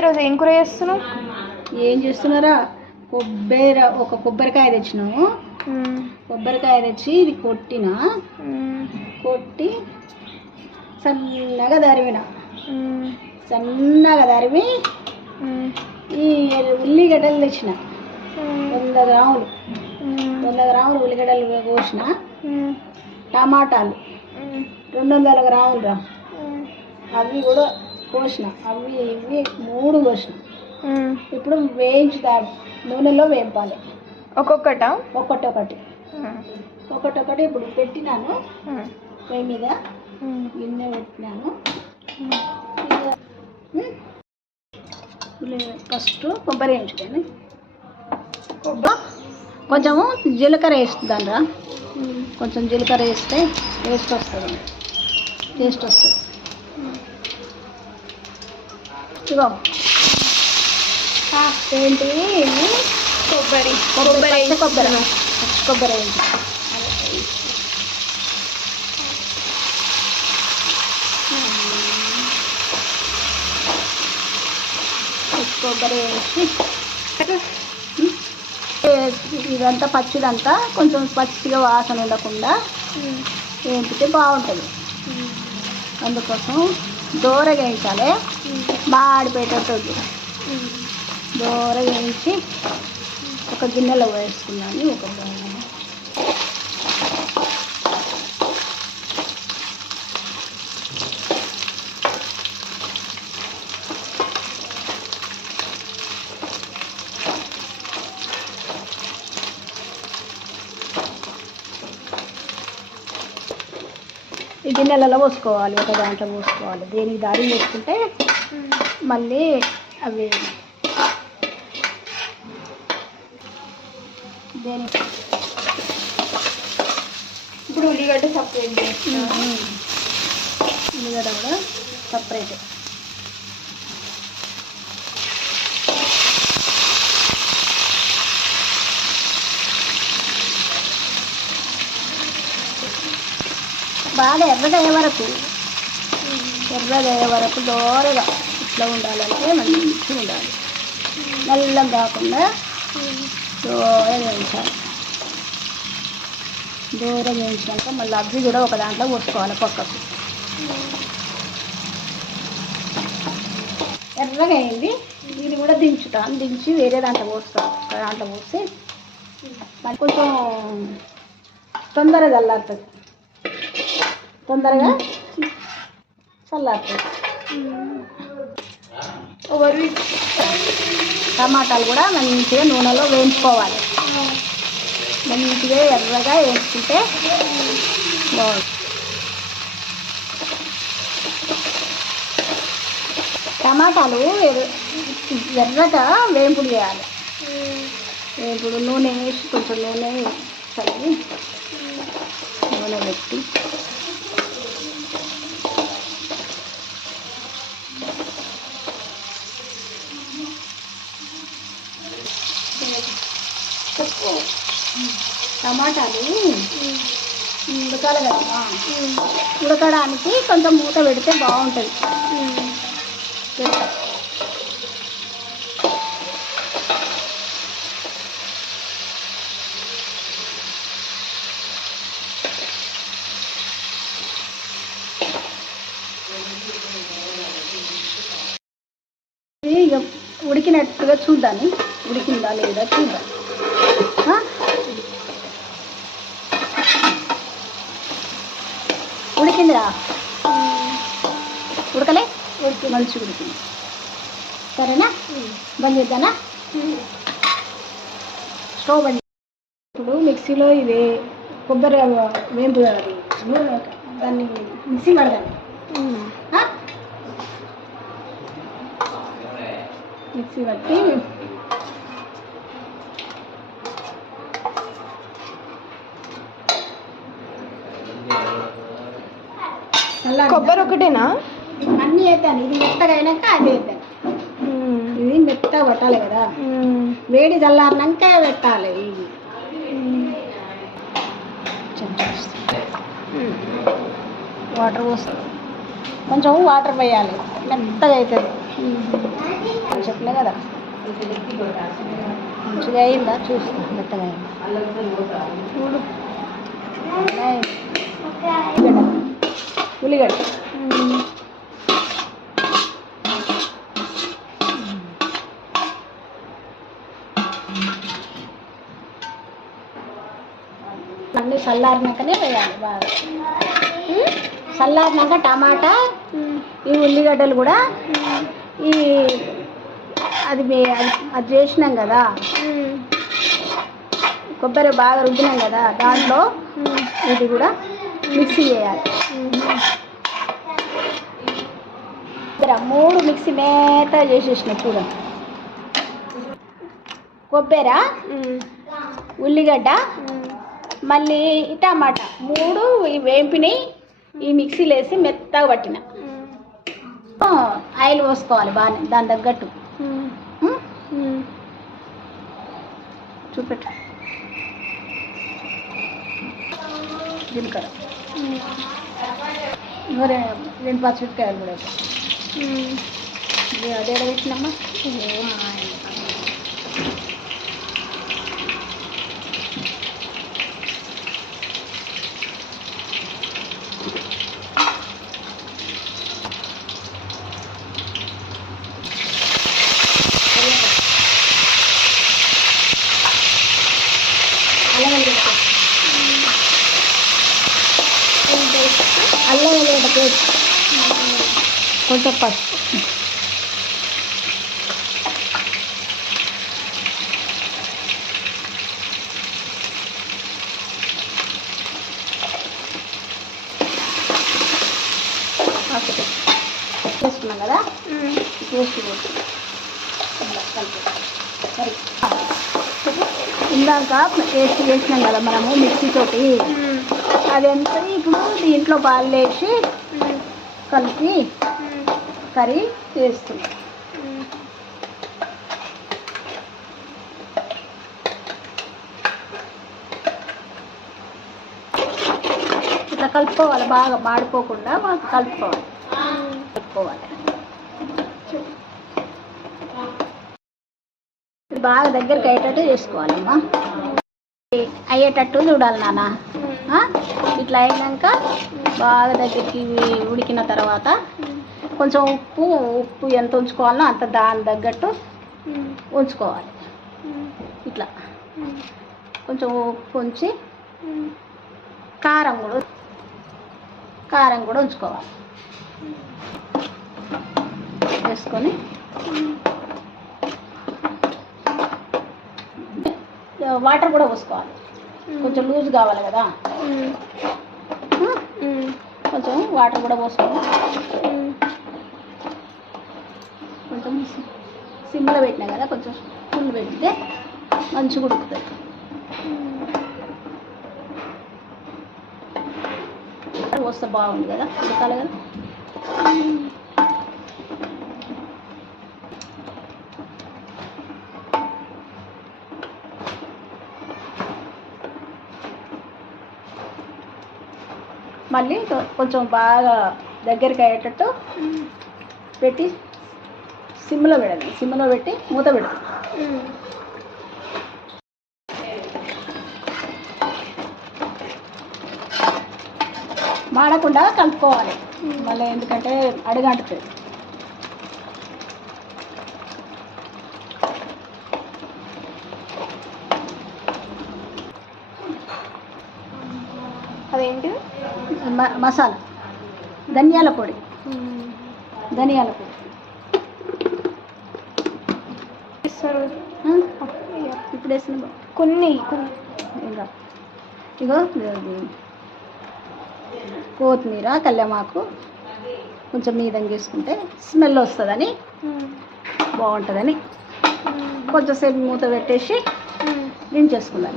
ఈరోజు ఏం కూర చేస్తున్నావు? ఏం చేస్తున్నారా? ఒక కొబ్బరికాయ తెచ్చినాము. కొబ్బరికాయ తెచ్చి ఇది కొట్టి సన్నగా తరిమి ఈ ఉల్లిగడ్డలు తెచ్చిన 100 గ్రాములు ఉల్లిగడ్డలు కోసిన, టమాటాలు 200 గ్రాములు రా అవి కూడా కోసిన, అవి ఇవి 3 కోసిన. ఇప్పుడు నూనెలో వేపాలి. ఒక్కొక్కటి ఇప్పుడు పెట్టినాను పొయ్యి మీద, గిన్నె పెట్టినాను. ఫస్ట్ కొబ్బరి వేయించుకొని కొంచెము జీలకర్ర వేస్తుందని రా, కొంచెం జీలకర్ర వేస్తే టేస్ట్ వస్తుంది. ఇగో ఏంటి కొబ్బరి వేయించి ఇదంతా పచ్చిదంతా కొంచెం పచ్చిగా వాసన ఉండకుండా వేయించితే బాగుంటుంది. అందుకోసం దూరగా వేయించాలి, మాడిపోయేటట్టు దూరగా వేయించి ఒక గిన్నెలో వేసుకున్నాను. ఈ గిన్నెలలో పోసుకోవాలి, ఒక దాంట్లో పోసుకోవాలి. దేనికి దారి వేసుకుంటే మళ్ళీ అవి ఇప్పుడు ఉల్లిగడ్డ సపరేట్ ఉల్లిగడ్డ కూడా సపరేట్. బాగా ఎర్రగయ్యే వరకు దూరగా ఇట్లా ఉండాలంటే మంచిగా ఉండాలి. నల్లం కాకుండా దూరం వేయించాక మళ్ళీ అవి కూడా ఒక దాంట్లో పోసుకోవాలి. పక్కకు ఎర్రగా అయింది, ఇది కూడా దించి వేరే దాంట్లో పోస్తాను. దాంట్లో పోసి మళ్ళీ కొంచెం తొందరగా చల్లారుతుంది. టమాటాలు కూడా మంచిగా నూనెలో వేయించుకోవాలి. మంచిగా ఎర్రగా వేసుకుంటే బాగుంటుంది. టమాటాలు ఎర్రగా వేపుడు చేయాలి. వేపుడు నూనె వేసి కొంచెం నూనె చల్లి నూనె పెట్టి టమాటాలు ఉడకాలి కదా, ఉడకడానికి కొంచెం మూత పెడితే బాగుంటుంది. ఇక ఉడికినట్టుగా చూద్దాని, ఉడికిందా లేదా చూద్దాం. ఉడికిందిరా, ఉడకలే, మంచిగా ఉడికింది. సరేనా, బంద్ చేద్దానా? స్టవ్ బంద్. ఇప్పుడు మిక్సీలో ఇది కొబ్బరి వేంపు దాన్ని మిక్సీ పడదాం. మిక్సీ పట్టి కొబ్బరి ఒకటేనా? అన్నీ వేద్దాను. ఇది మెత్తగా అయినాక అది వేద్దాను. ఇది మెత్తగా పట్టాలి కదా, వేడి చల్లారినాక పెట్టాలి. ఇది వాటర్ పోస్తాం, కొంచెం వాటర్ వేయాలి, మెత్తగా అవుతుంది. చెప్పలే కదా మంచిగా అయిందా చూసుకో మెత్తగా చూడు. ఉల్లిగడ్డ అన్నీ చల్లారినాకనే వేయాలి బాగా. చల్లారినాక టమాటా ఈ ఉల్లిగడ్డలు కూడా ఈ అది అది చేసినాం కదా, కొబ్బరి బాగా రుబ్బినాం కదా, దాంట్లో ఇది కూడా మిక్సీ చేయాలి. 3 మిక్సీ మేత చేసేసిన చూడండి. కొబ్బరి, ఉల్లిగడ్డ, మళ్ళీ టమాటా 3 వేంపిని ఈ మిక్సీలో వేసి మెత్తగా పట్టిన. ఆయిల్ పోసుకోవాలి బాగానే దాని తగ్గట్టు. చూపెట్టు. జీలకర్ర, 2 పచ్చిమిరపకాయలు కూడా అదే పెట్టినమ్మా. అల్లం వెల్లిగడ్డ పేస్ట్, కొంచెం పసుపు, వేసుకున్నాం కదా పేస్ట్ సరే. ఇందాక పేస్ట్ చేసినాం కదా మనము మిక్సీ తోటి, అదంతా ఇప్పుడు దీంట్లో పాలు వేసి కలిపి కర్రీ చేస్తున్నాం. ఇట్లా కలుపుకోవాలి, బాగా మాడిపోకుండా బాగా కలుపుకోవాలి. ఇది బాగా దగ్గరికి అయ్యేటట్టు చేసుకోవాలమ్మా. అయ్యేటట్టు చూడాలి నాన్న. ఇట్లా అయినాక బాగా దగ్గరికి ఉడికిన తర్వాత కొంచెం ఉప్పు ఎంత ఉంచుకోవాలో అంత దాని తగ్గట్టు ఉంచుకోవాలి. ఇట్లా కొంచెం ఉప్పు ఉంచి కారం కూడా ఉంచుకోవాలి. వేసుకొని వాటర్ కూడా పోసుకోవాలి. కొంచెం లూజ్ కావాలి కదా, కొంచెం వాటర్ కూడా పోసుకోవాలి. కొంచెం సిమ్లో పెట్టినా కదా, కొంచెం ఫుల్ పెడితే మంచిగా ఉడుకుతుంది. వస్తే బాగుంది కదా, ఉడకాలి కదా. మళ్ళీ కొంచెం బాగా దగ్గరికి అయ్యేటట్టు పెట్టి సిమ్లో పెడాలి. సిమ్లో పెట్టి మూత పెడాలి. మాడకుండా కలుపుకోవాలి మళ్ళీ, ఎందుకంటే అడుగంటుతుంది. అదేంటి? మసాలా, ధనియాల పొడి. ఇప్పుడు వేసిన కొన్ని ఇగో కొత్తిమీర, కళ్యామాకు కొంచెం మీదంగా వేసుకుంటే స్మెల్ వస్తుందని, బాగుంటుందని కొంచెంసేపు మూత పెట్టేసి దించేసుకుందాం.